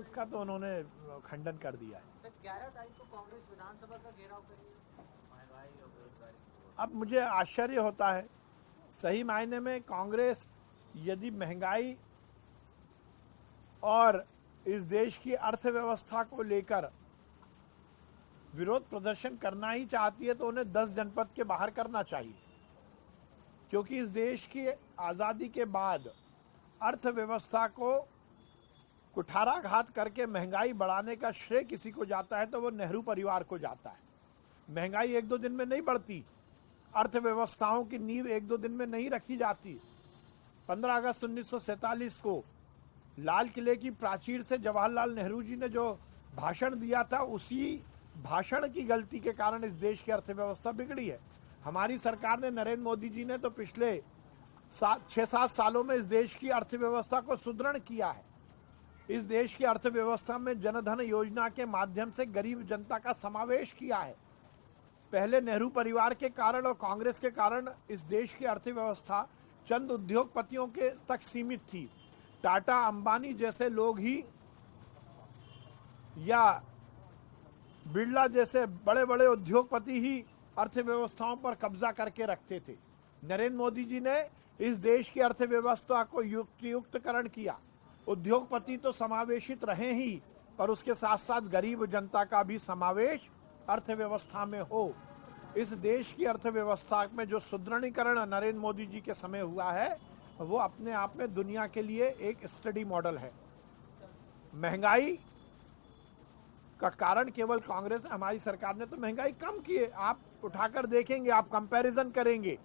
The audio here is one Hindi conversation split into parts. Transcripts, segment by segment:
उसका तो उन्होंने खंडन कर दिया है। सर 11 तारीख को कांग्रेस विधानसभा का घेराव करेगी महंगाई और बेरोजगारी की। अब मुझे आश्चर्य होता है, सही मायने में कांग्रेस यदि महंगाई और इस देश की अर्थव्यवस्था को लेकर विरोध प्रदर्शन करना ही चाहती है तो उन्हें 10 जनपद के बाहर करना चाहिए, क्योंकि इस देश की आज़ादी के बाद अर्थव्यवस्था को कुठाराघात करके महंगाई बढ़ाने का श्रेय किसी को जाता है तो वो नेहरू परिवार को जाता है। महंगाई एक दो दिन में नहीं बढ़ती, अर्थव्यवस्थाओं की नींव एक दो दिन में नहीं रखी जाती। 15 अगस्त 1947 को लाल किले की प्राचीर से जवाहरलाल नेहरू जी ने जो भाषण दिया था, उसी भाषण की गलती के कारण इस देश की अर्थव्यवस्था बिगड़ी है। हमारी सरकार ने, नरेंद्र मोदी जी ने तो पिछले 6-7 सालों में इस देश की अर्थव्यवस्था को सुदृढ़ किया है। इस देश की अर्थव्यवस्था में जनधन योजना के माध्यम से गरीब जनता का समावेश किया है। पहले नेहरू परिवार के कारण और कांग्रेस के कारण इस देश की अर्थव्यवस्था चंद उद्योगपतियों के तक सीमित थी। टाटा, अंबानी जैसे लोग ही या बिरला जैसे बड़े बड़े उद्योगपति ही अर्थव्यवस्थाओं पर कब्जा करके रखते थे। नरेंद्र मोदी जी ने इस देश की अर्थव्यवस्था को युक्तियुक्तकरण किया। उद्योगपति तो समावेशित रहे ही, पर उसके साथ साथ गरीब जनता का भी समावेश अर्थव्यवस्था में हो। इस देश की अर्थव्यवस्था में जो सुदृढ़ीकरण नरेंद्र मोदी जी के समय हुआ है, वो अपने आप में दुनिया के लिए एक स्टडी मॉडल है। महंगाई का कारण केवल कांग्रेस, हमारी सरकार ने तो महंगाई कम की है। आप उठाकर देखेंगे, आप कंपैरिजन करेंगे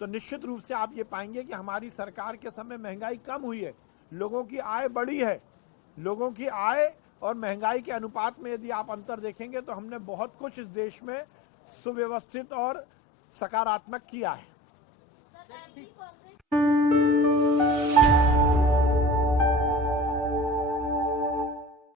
तो निश्चित रूप से आप ये पाएंगे कि हमारी सरकार के समय महंगाई कम हुई है, लोगों की आय बढ़ी है। लोगों की आय और महंगाई के अनुपात में यदि आप अंतर देखेंगे तो हमने बहुत कुछ इस देश में सुव्यवस्थित और सकारात्मक किया है। सर,